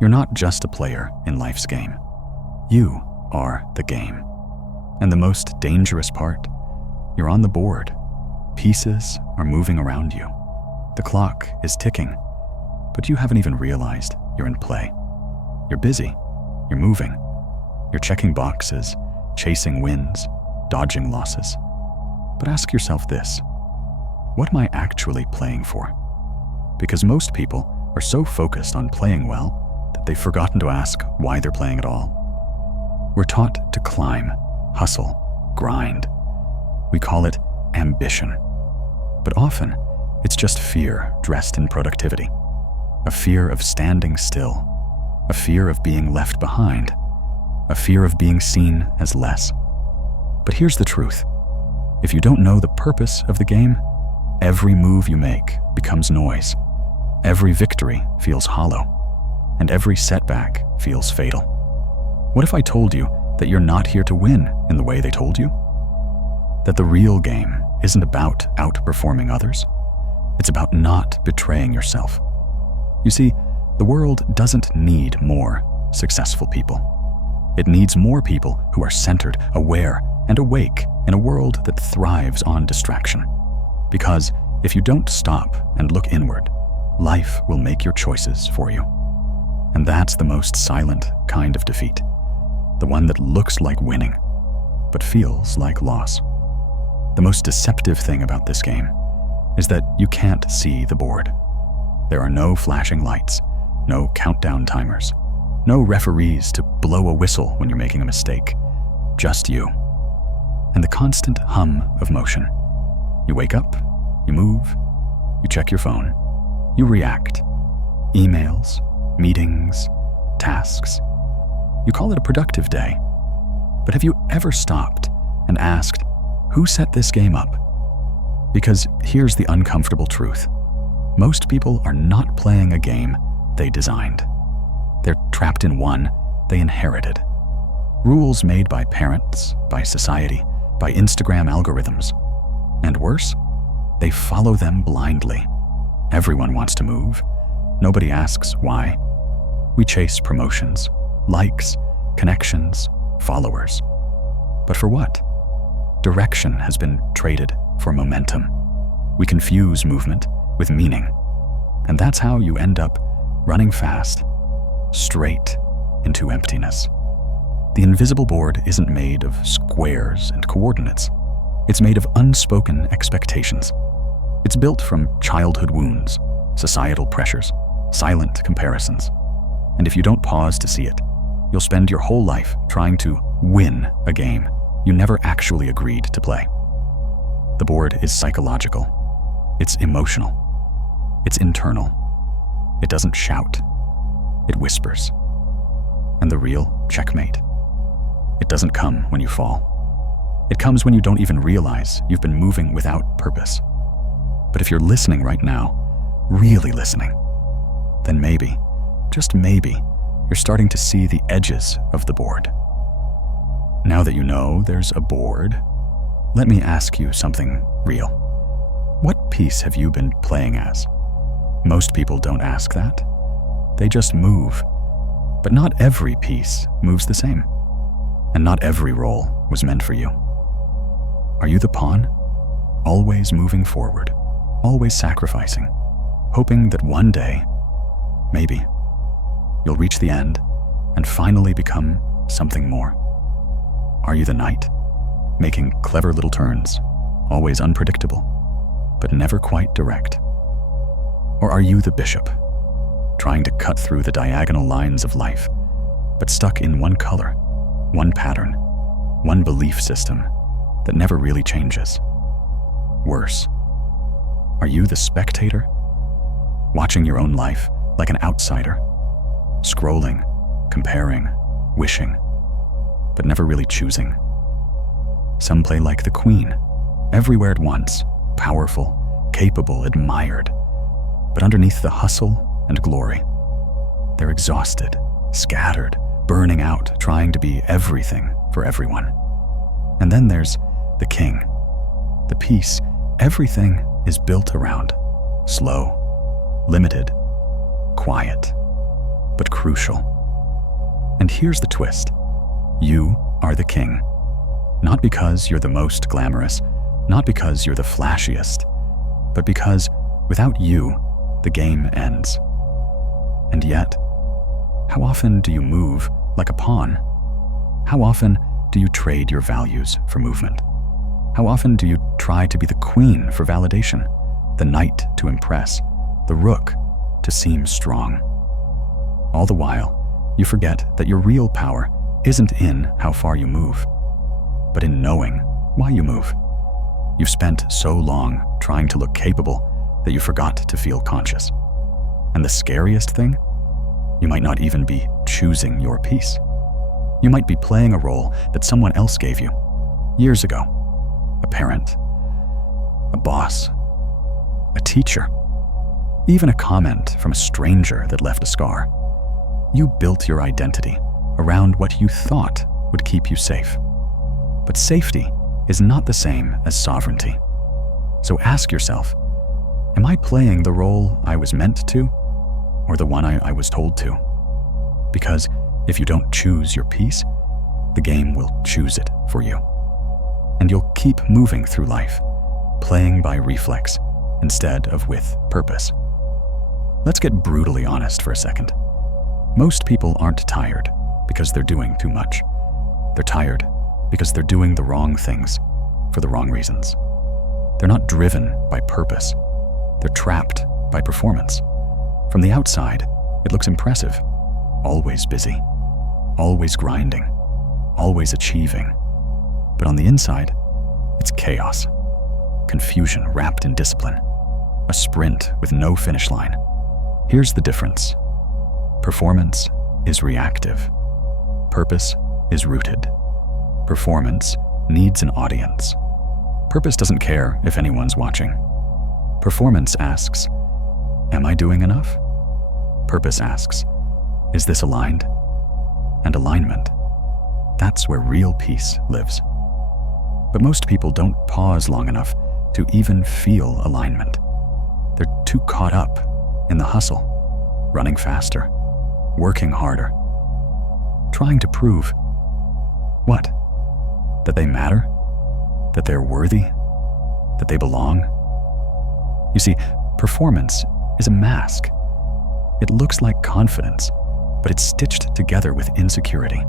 You're not just a player in life's game. You are the game. And the most dangerous part, you're on the board. Pieces are moving around you. The clock is ticking, but you haven't even realized you're in play. You're busy, you're moving, you're checking boxes, chasing wins, dodging losses. But ask yourself this: what am I actually playing for? Because most people are so focused on playing well that they've forgotten to ask why they're playing at all. We're taught to climb, hustle, grind. We call it ambition. But often, it's just fear dressed in productivity. A fear of standing still. A fear of being left behind. A fear of being seen as less. But here's the truth. If you don't know the purpose of the game, every move you make becomes noise. Every victory feels hollow. And every setback feels fatal. What if I told you that you're not here to win in the way they told you? That the real game isn't about outperforming others. It's about not betraying yourself. You see, the world doesn't need more successful people. It needs more people who are centered, aware, and awake in a world that thrives on distraction. Because if you don't stop and look inward, life will make your choices for you. And that's the most silent kind of defeat. The one that looks like winning, but feels like loss. The most deceptive thing about this game is that you can't see the board. There are no flashing lights, no countdown timers, no referees to blow a whistle when you're making a mistake. Just you. And the constant hum of motion. You wake up, you move, you check your phone, you react. Emails, meetings, tasks. You call it a productive day. But have you ever stopped and asked, who set this game up? Because here's the uncomfortable truth. Most people are not playing a game they designed. They're trapped in one they inherited. Rules made by parents, by society, by Instagram algorithms. And worse, they follow them blindly. Everyone wants to move. Nobody asks why. We chase promotions, likes, connections, followers. But for what? Direction has been traded for momentum. We confuse movement with meaning. And that's how you end up running fast, straight into emptiness. The invisible board isn't made of squares and coordinates. It's made of unspoken expectations. It's built from childhood wounds, societal pressures, silent comparisons. And if you don't pause to see it, you'll spend your whole life trying to win a game you never actually agreed to play. The board is psychological. It's emotional. It's internal. It doesn't shout. It whispers. And the real checkmate, it doesn't come when you fall. It comes when you don't even realize you've been moving without purpose. But if you're listening right now, really listening, then maybe, just maybe, you're starting to see the edges of the board. Now that you know there's a board, let me ask you something real. What piece have you been playing as? Most people don't ask that. They just move. But not every piece moves the same. And not every role was meant for you. Are you the pawn? Always moving forward, always sacrificing, hoping that one day, maybe, you'll reach the end and finally become something more. Are you the knight, making clever little turns, always unpredictable, but never quite direct? Or are you the bishop, trying to cut through the diagonal lines of life, but stuck in one color, one pattern, one belief system that never really changes? Worse, are you the spectator, watching your own life like an outsider, scrolling, comparing, wishing, but never really choosing? Some play like the queen, everywhere at once, powerful, capable, admired. But underneath the hustle and glory, they're exhausted, scattered, burning out, trying to be everything for everyone. And then there's the king, the piece everything is built around, slow, limited, quiet, but crucial. And here's the twist. You are the king. Not because you're the most glamorous, not because you're the flashiest, but because without you, the game ends. And yet, how often do you move like a pawn? How often do you trade your values for movement? How often do you try to be the queen for validation, the knight to impress, the rook to seem strong? All the while, you forget that your real power isn't in how far you move, but in knowing why you move. You've spent so long trying to look capable that you forgot to feel conscious. And the scariest thing? You might not even be choosing your piece. You might be playing a role that someone else gave you years ago. A parent, a boss, a teacher, even a comment from a stranger that left a scar. You built your identity around what you thought would keep you safe. But safety is not the same as sovereignty. So ask yourself, am I playing the role I was meant to, or the one I was told to? Because if you don't choose your piece, the game will choose it for you. And you'll keep moving through life, playing by reflex instead of with purpose. Let's get brutally honest for a second. Most people aren't tired because they're doing too much. They're tired because they're doing the wrong things for the wrong reasons. They're not driven by purpose. They're trapped by performance. From the outside, it looks impressive. Always busy, always grinding, always achieving. But on the inside, it's chaos, confusion wrapped in discipline, a sprint with no finish line. Here's the difference. Performance is reactive. Purpose is rooted. Performance needs an audience. Purpose doesn't care if anyone's watching. Performance asks, am I doing enough? Purpose asks, is this aligned? And alignment, that's where real peace lives. But most people don't pause long enough to even feel alignment. They're too caught up in the hustle, running faster, working harder, trying to prove what? That they matter? That they're worthy? That they belong? You see, performance is a mask. It looks like confidence, but it's stitched together with insecurity.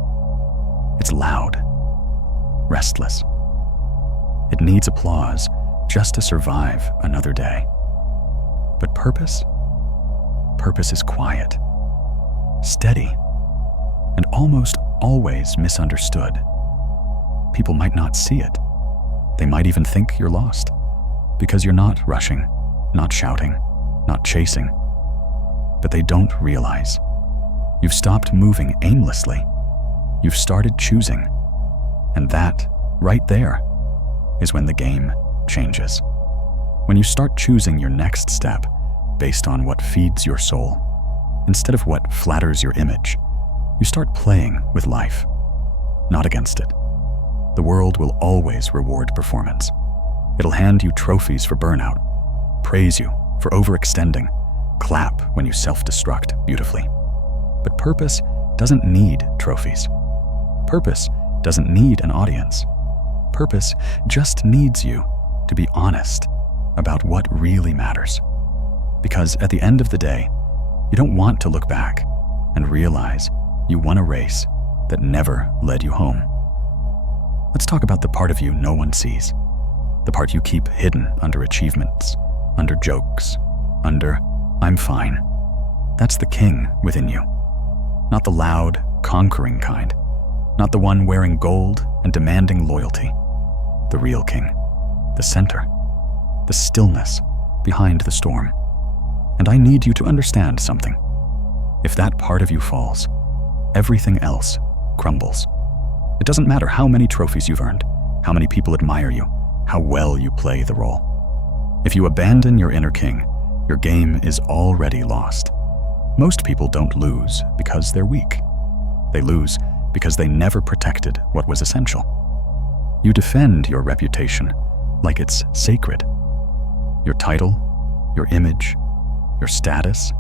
It's loud, restless. It needs applause just to survive another day. But purpose? Purpose is quiet, steady, and almost always misunderstood. People might not see it. They might even think you're lost because you're not rushing, not shouting, not chasing. But they don't realize you've stopped moving aimlessly. You've started choosing. And that, right there, is when the game changes. When you start choosing your next step based on what feeds your soul, instead of what flatters your image, you start playing with life, not against it. The world will always reward performance. It'll hand you trophies for burnout, praise you for overextending, clap when you self-destruct beautifully. But purpose doesn't need trophies. Purpose doesn't need an audience. Purpose just needs you to be honest about what really matters. Because at the end of the day, you don't want to look back and realize you won a race that never led you home. Let's talk about the part of you no one sees, the part you keep hidden under achievements, under jokes, under "I'm fine." That's the king within you. Not the loud, conquering kind. Not the one wearing gold and demanding loyalty. The real king. The center. The stillness behind the storm. And I need you to understand something. If that part of you falls, everything else crumbles. It doesn't matter how many trophies you've earned, how many people admire you, how well you play the role. If you abandon your inner king, your game is already lost. Most people don't lose because they're weak. They lose because they never protected what was essential. You defend your reputation like it's sacred. Your title, your image, your status,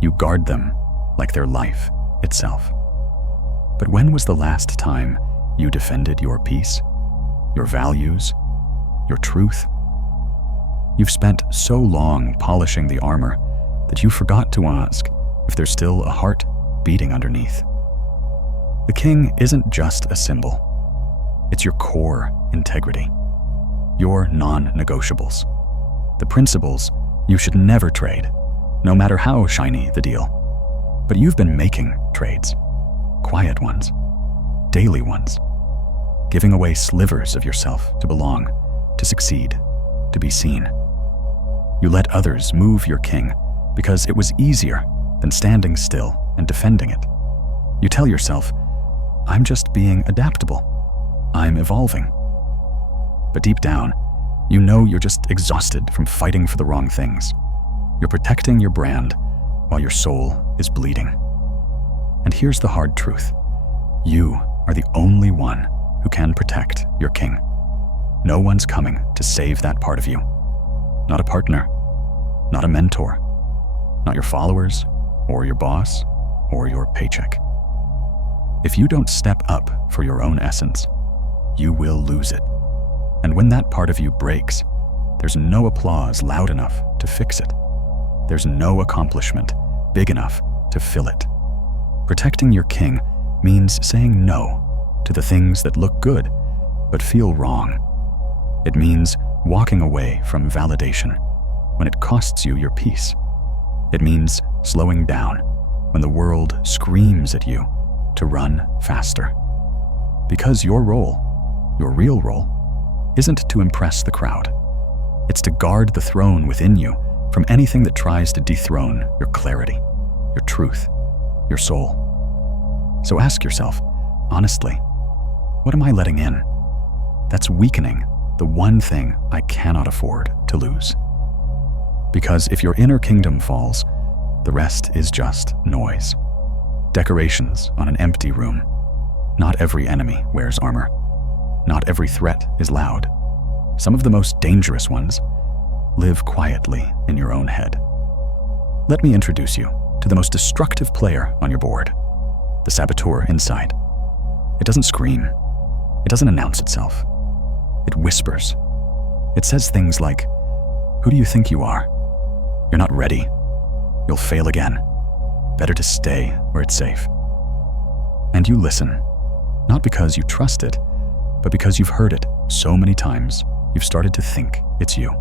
you guard them like their life itself. But when was the last time you defended your peace, your values, your truth? You've spent so long polishing the armor that you forgot to ask if there's still a heart beating underneath. The king isn't just a symbol. It's your core integrity, your non-negotiables, the principles you should never trade, no matter how shiny the deal. But you've been making trades, quiet ones, daily ones, giving away slivers of yourself to belong, to succeed, to be seen. You let others move your king because it was easier than standing still and defending it. You tell yourself, I'm just being adaptable. I'm evolving. But deep down, you know you're just exhausted from fighting for the wrong things. You're protecting your brand while your soul is bleeding. And here's the hard truth. You are the only one who can protect your king. No one's coming to save that part of you. Not a partner, not a mentor, not your followers, or your boss, or your paycheck. If you don't step up for your own essence, you will lose it. And when that part of you breaks, there's no applause loud enough to fix it. There's no accomplishment big enough to fill it. Protecting your king means saying no to the things that look good but feel wrong. It means walking away from validation when it costs you your peace. It means slowing down when the world screams at you to run faster. Because your role, your real role, isn't to impress the crowd. It's to guard the throne within you from anything that tries to dethrone your clarity, your truth, your soul. So ask yourself, honestly, what am I letting in? That's weakening the one thing I cannot afford to lose. Because if your inner kingdom falls, the rest is just noise. Decorations on an empty room. Not every enemy wears armor. Not every threat is loud. Some of the most dangerous ones live quietly in your own head. Let me introduce you to the most destructive player on your board, the saboteur inside. It doesn't scream. It doesn't announce itself. It whispers. It says things like, "Who do you think you are? You're not ready. You'll fail again. Better to stay where it's safe." And you listen, not because you trust it, but because you've heard it so many times, you've started to think it's you.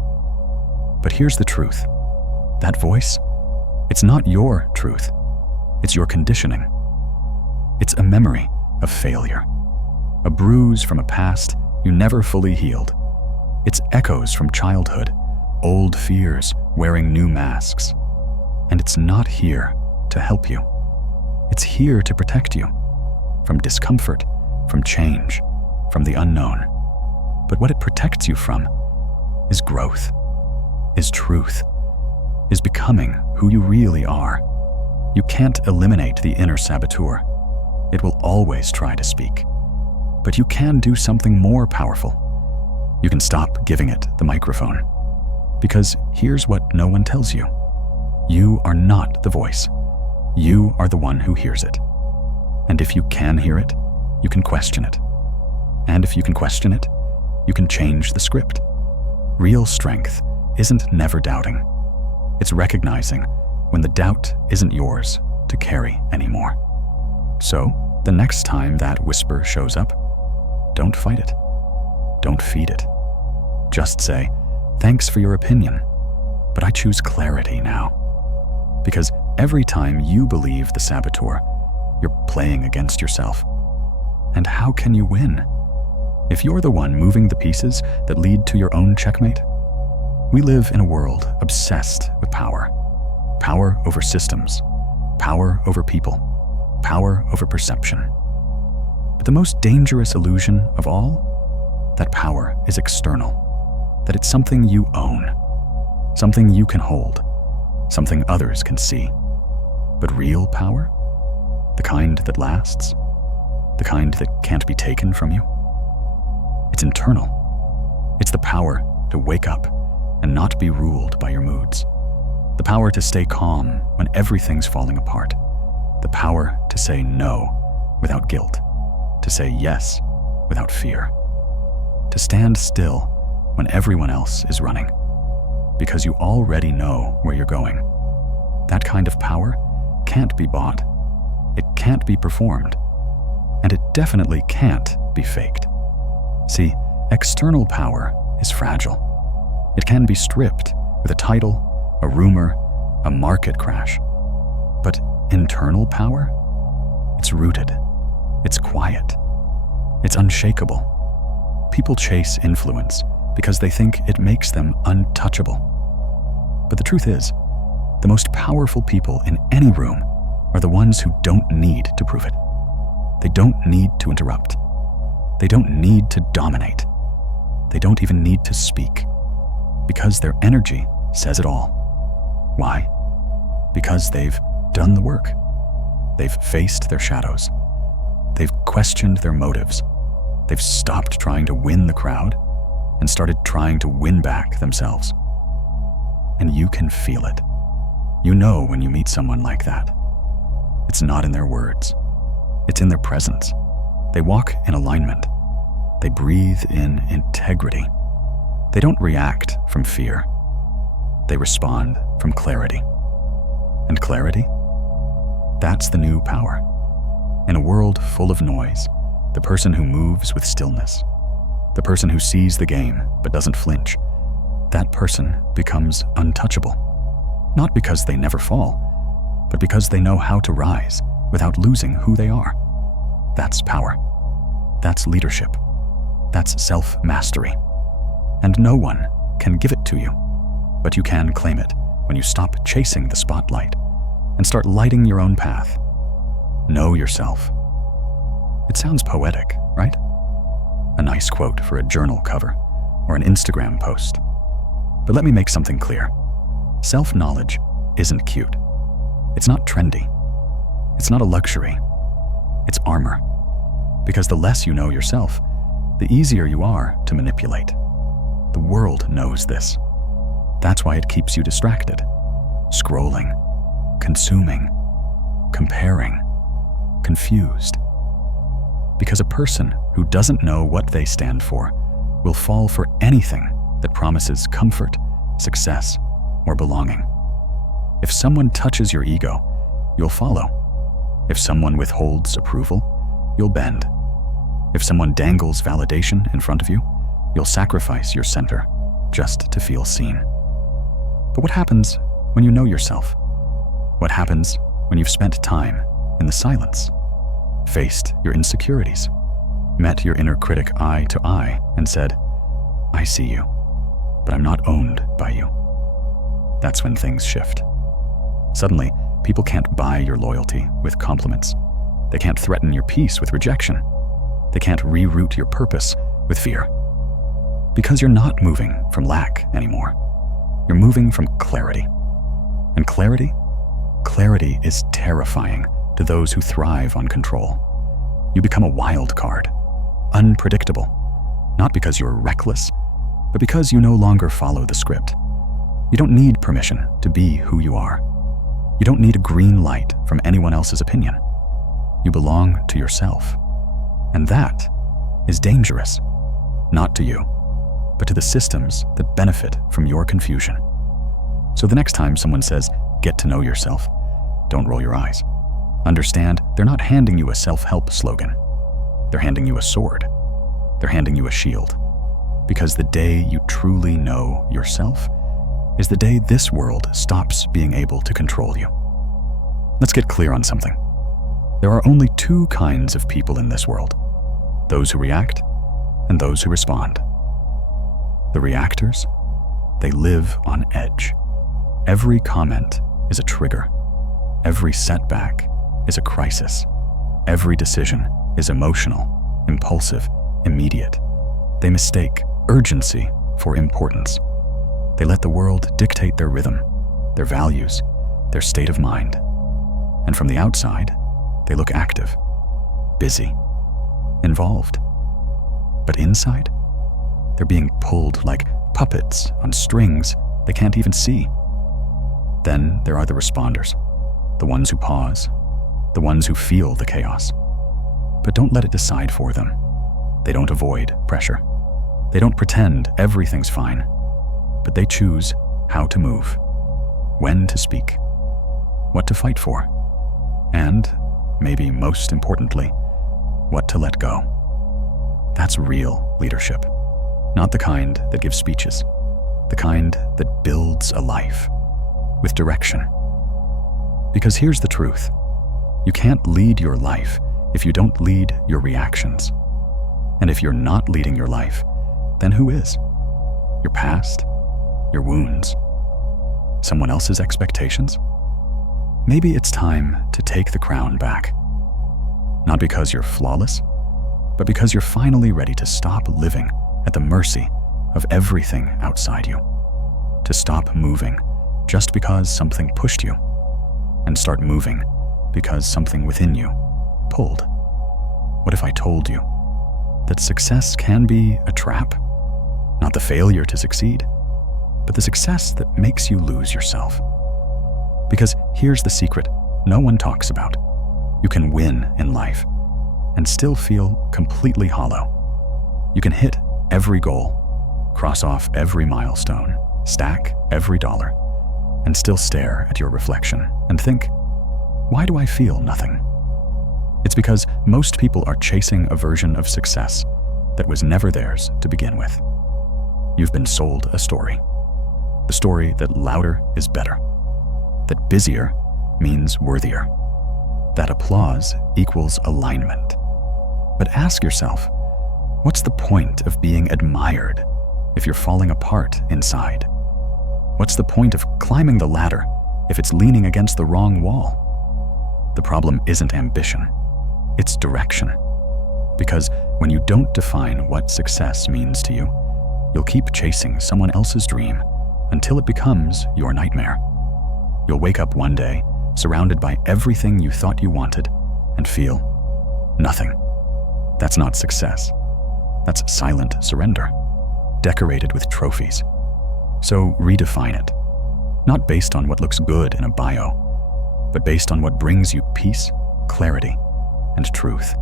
But here's the truth. That voice, it's not your truth. It's your conditioning. It's a memory of failure, a bruise from a past you never fully healed. It's echoes from childhood, old fears wearing new masks. And it's not here to help you. It's here to protect you from discomfort, from change, from the unknown. But what it protects you from is growth, is truth, is becoming who you really are. You can't eliminate the inner saboteur. It will always try to speak. But you can do something more powerful. You can stop giving it the microphone. Because here's what no one tells you. You are not the voice. You are the one who hears it. And if you can hear it, you can question it. And if you can question it, you can change the script. Real strength isn't never doubting. It's recognizing when the doubt isn't yours to carry anymore. So, the next time that whisper shows up, don't fight it. Don't feed it. Just say, "Thanks for your opinion, but I choose clarity now." Because every time you believe the saboteur, you're playing against yourself. And how can you win? If you're the one moving the pieces that lead to your own checkmate? We live in a world obsessed with power. Power over systems, power over people, power over perception. But the most dangerous illusion of all? That power is external, that it's something you own, something you can hold, something others can see. But real power? The kind that lasts? The kind that can't be taken from you? It's internal. It's the power to wake up and not be ruled by your moods. The power to stay calm when everything's falling apart. The power to say no without guilt, to say yes without fear, to stand still when everyone else is running, because you already know where you're going. That kind of power can't be bought, it can't be performed, and it definitely can't be faked. See, external power is fragile. It can be stripped with a title, a rumor, a market crash. But internal power? It's rooted, it's quiet, it's unshakable. People chase influence because they think it makes them untouchable. But the truth is, the most powerful people in any room are the ones who don't need to prove it. They don't need to interrupt. They don't need to dominate. They don't even need to speak, because their energy says it all. Why? Because they've done the work. They've faced their shadows. They've questioned their motives. They've stopped trying to win the crowd and started trying to win back themselves. And you can feel it. You know when you meet someone like that. It's not in their words. It's in their presence. They walk in alignment. They breathe in integrity. They don't react from fear. They respond from clarity. And clarity? That's the new power. In a world full of noise, the person who moves with stillness, the person who sees the game but doesn't flinch, that person becomes untouchable. Not because they never fall, but because they know how to rise without losing who they are. That's power. That's leadership. That's self-mastery. And no one can give it to you, but you can claim it when you stop chasing the spotlight and start lighting your own path. Know yourself. It sounds poetic, right? A nice quote for a journal cover or an Instagram post. But let me make something clear. Self-knowledge isn't cute. It's not trendy. It's not a luxury. It's armor. Because the less you know yourself, the easier you are to manipulate. The world knows this. That's why it keeps you distracted, scrolling, consuming, comparing, confused. Because a person who doesn't know what they stand for will fall for anything that promises comfort, success, or belonging. If someone touches your ego, you'll follow. If someone withholds approval, you'll bend. If someone dangles validation in front of you, you'll sacrifice your center just to feel seen. But what happens when you know yourself? What happens when you've spent time in the silence, faced your insecurities, met your inner critic eye to eye and said, "I see you, but I'm not owned by you"? That's when things shift. Suddenly, people can't buy your loyalty with compliments. They can't threaten your peace with rejection. They can't reroute your purpose with fear. Because you're not moving from lack anymore. You're moving from clarity. And clarity is terrifying to those who thrive on control. You become a wild card, unpredictable, not because you're reckless, but because you no longer follow the script. You don't need permission to be who you are. You don't need a green light from anyone else's opinion. You belong to yourself. And that is dangerous, not to you, but to the systems that benefit from your confusion. So the next time someone says, "Get to know yourself," don't roll your eyes. Understand, they're not handing you a self-help slogan. They're handing you a sword. They're handing you a shield. Because the day you truly know yourself is the day this world stops being able to control you. Let's get clear on something. There are only two kinds of people in this world: those who react and those who respond. The reactors, they live on edge. Every comment is a trigger. Every setback is a crisis. Every decision is emotional, impulsive, immediate. They mistake urgency for importance. They let the world dictate their rhythm, their values, their state of mind. And from the outside, they look active, busy, involved. But inside, they're being pulled like puppets on strings they can't even see. Then there are the responders, the ones who pause, the ones who feel the chaos. But don't let it decide for them. They don't avoid pressure. They don't pretend everything's fine, but they choose how to move, when to speak, what to fight for, and, maybe most importantly, what to let go. That's real leadership, not the kind that gives speeches, the kind that builds a life with direction. Because here's the truth. You can't lead your life if you don't lead your reactions. And if you're not leading your life, then who is? Your past? Your wounds? Someone else's expectations? Maybe it's time to take the crown back. Not because you're flawless, but because you're finally ready to stop living at the mercy of everything outside you. To stop moving just because something pushed you, and start moving because something within you pulled. What if I told you that success can be a trap? Not the failure to succeed, but the success that makes you lose yourself. Because here's the secret no one talks about. You can win in life and still feel completely hollow. You can hit every goal, cross off every milestone, stack every dollar, and still stare at your reflection and think, why do I feel nothing? It's because most people are chasing a version of success that was never theirs to begin with. You've been sold a story. The story that louder is better, that busier means worthier, that applause equals alignment. But ask yourself, what's the point of being admired if you're falling apart inside? What's the point of climbing the ladder if it's leaning against the wrong wall? The problem isn't ambition, it's direction. Because when you don't define what success means to you, you'll keep chasing someone else's dream until it becomes your nightmare. You'll wake up one day surrounded by everything you thought you wanted and feel nothing. That's not success. That's silent surrender, decorated with trophies. So redefine it, not based on what looks good in a bio, but based on what brings you peace, clarity, and truth.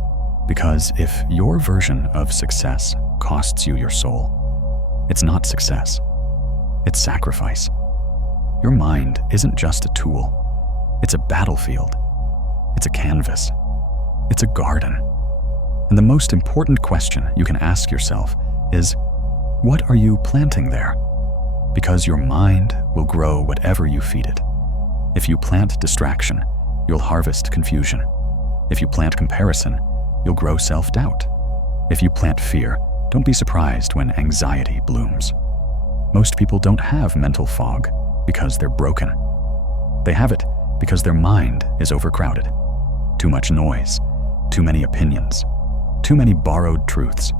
Because if your version of success costs you your soul, it's not success, it's sacrifice. Your mind isn't just a tool, it's a battlefield, it's a canvas, it's a garden. And the most important question you can ask yourself is, what are you planting there? Because your mind will grow whatever you feed it. If you plant distraction, you'll harvest confusion. If you plant comparison, you'll grow self-doubt. If you plant fear, don't be surprised when anxiety blooms. Most people don't have mental fog because they're broken. They have it because their mind is overcrowded. Too much noise, too many opinions, too many borrowed truths.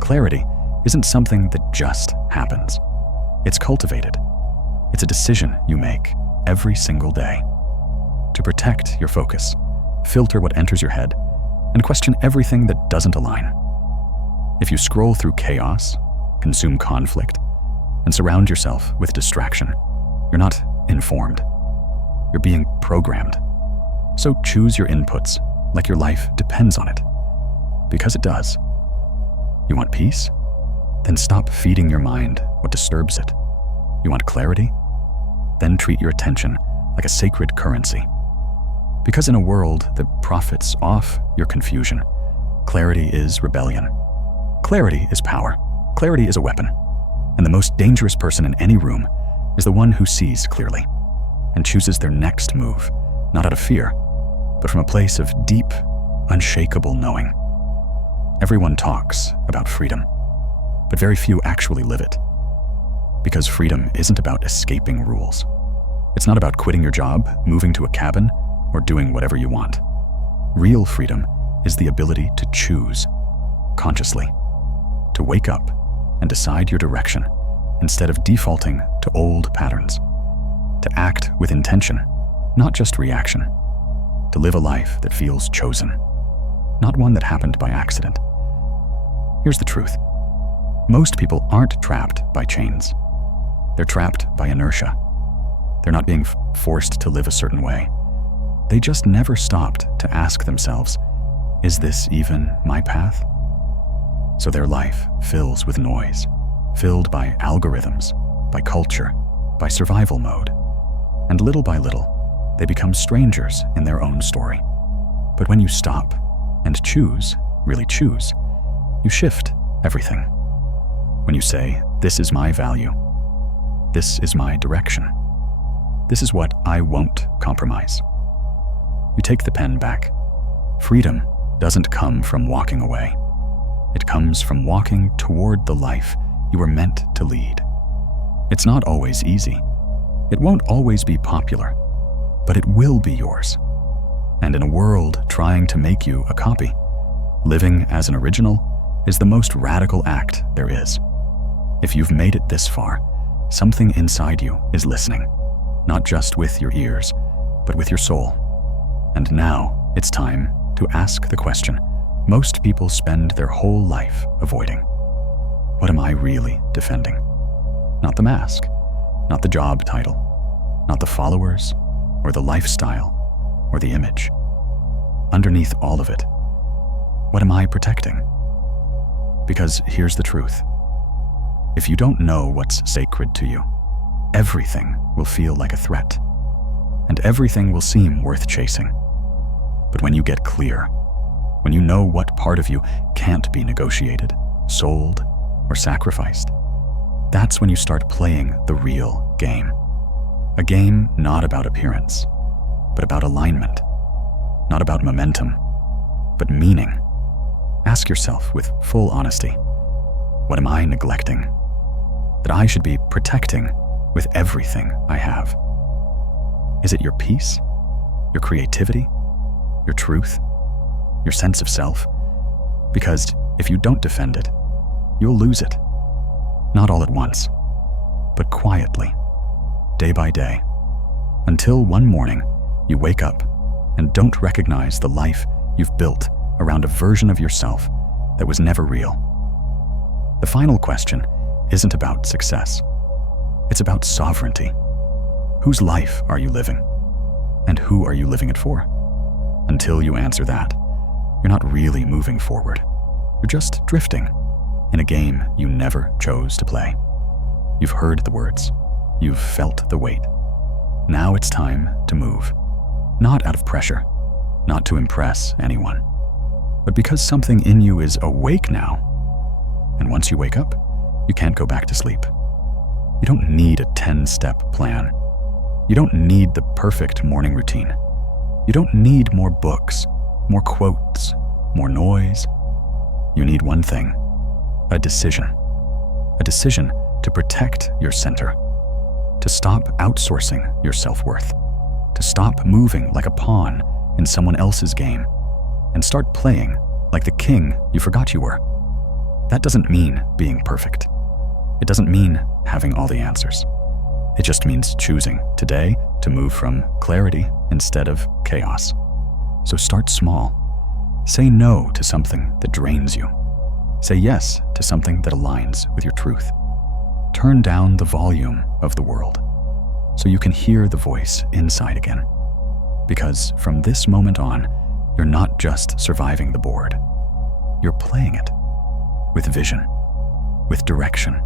Clarity isn't something that just happens. It's cultivated. It's a decision you make every single day. To protect your focus, filter what enters your head, and question everything that doesn't align. If you scroll through chaos, consume conflict, and surround yourself with distraction, you're not informed. You're being programmed. So choose your inputs like your life depends on it. Because it does. You want peace? Then stop feeding your mind what disturbs it. You want clarity? Then treat your attention like a sacred currency. Because in a world that profits off your confusion, clarity is rebellion. Clarity is power. Clarity is a weapon. And the most dangerous person in any room is the one who sees clearly and chooses their next move, not out of fear, but from a place of deep, unshakable knowing. Everyone talks about freedom, but very few actually live it. Because freedom isn't about escaping rules. It's not about quitting your job, moving to a cabin, or doing whatever you want. Real freedom is the ability to choose consciously, to wake up and decide your direction instead of defaulting to old patterns, to act with intention, not just reaction, to live a life that feels chosen, not one that happened by accident. Here's the truth. Most people aren't trapped by chains. They're trapped by inertia. They're not being forced to live a certain way. They just never stopped to ask themselves, is this even my path? So their life fills with noise, filled by algorithms, by culture, by survival mode. And little by little, they become strangers in their own story. But when you stop and choose, really choose, you shift everything. When you say, this is my value, this is my direction, this is what I won't compromise. You take the pen back. Freedom doesn't come from walking away. It comes from walking toward the life you were meant to lead. It's not always easy. It won't always be popular, but it will be yours. And in a world trying to make you a copy, living as an original is the most radical act there is. If you've made it this far, something inside you is listening, not just with your ears, but with your soul. And now it's time to ask the question most people spend their whole life avoiding. What am I really defending? Not the mask, not the job title, not the followers, or the lifestyle, or the image. Underneath all of it, what am I protecting? Because here's the truth. If you don't know what's sacred to you, everything will feel like a threat, and everything will seem worth chasing. But when you get clear, when you know what part of you can't be negotiated, sold, or sacrificed, that's when you start playing the real game. A game not about appearance, but about alignment. Not about momentum, but meaning. Ask yourself with full honesty, what am I neglecting that I should be protecting with everything I have? Is it your peace, your creativity, your truth, your sense of self? Because if you don't defend it, you'll lose it. Not all at once, but quietly, day by day, until one morning you wake up and don't recognize the life you've built around a version of yourself that was never real. The final question isn't about success. It's about sovereignty. Whose life are you living? And who are you living it for? Until you answer that, you're not really moving forward. You're just drifting in a game you never chose to play. You've heard the words. You've felt the weight. Now it's time to move. Not out of pressure, not to impress anyone, but because something in you is awake now. And once you wake up, you can't go back to sleep. You don't need a 10-step plan. You don't need the perfect morning routine. You don't need more books, more quotes, more noise. You need one thing, a decision. A decision to protect your center, to stop outsourcing your self-worth, to stop moving like a pawn in someone else's game, and start playing like the king you forgot you were. That doesn't mean being perfect. It doesn't mean having all the answers. It just means choosing today to move from clarity instead of chaos. So start small. Say no to something that drains you. Say yes to something that aligns with your truth. Turn down the volume of the world so you can hear the voice inside again. Because from this moment on, you're not just surviving the board. You're playing it with vision, with direction,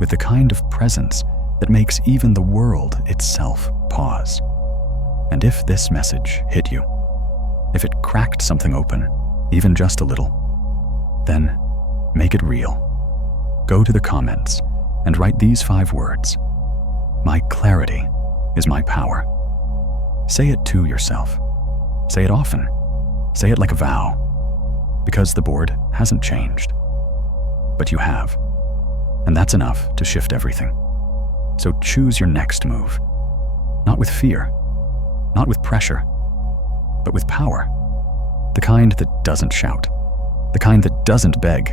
with the kind of presence that makes even the world itself pause. And if this message hit you, if it cracked something open, even just a little, then make it real. Go to the comments and write these 5 words. My clarity is my power. Say it to yourself. Say it often. Say it like a vow. Because the board hasn't changed. But you have. And that's enough to shift everything. So choose your next move. Not with fear. Not with pressure. But with power. The kind that doesn't shout. The kind that doesn't beg.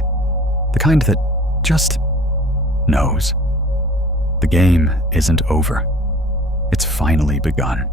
The kind that just knows. The game isn't over. It's finally begun.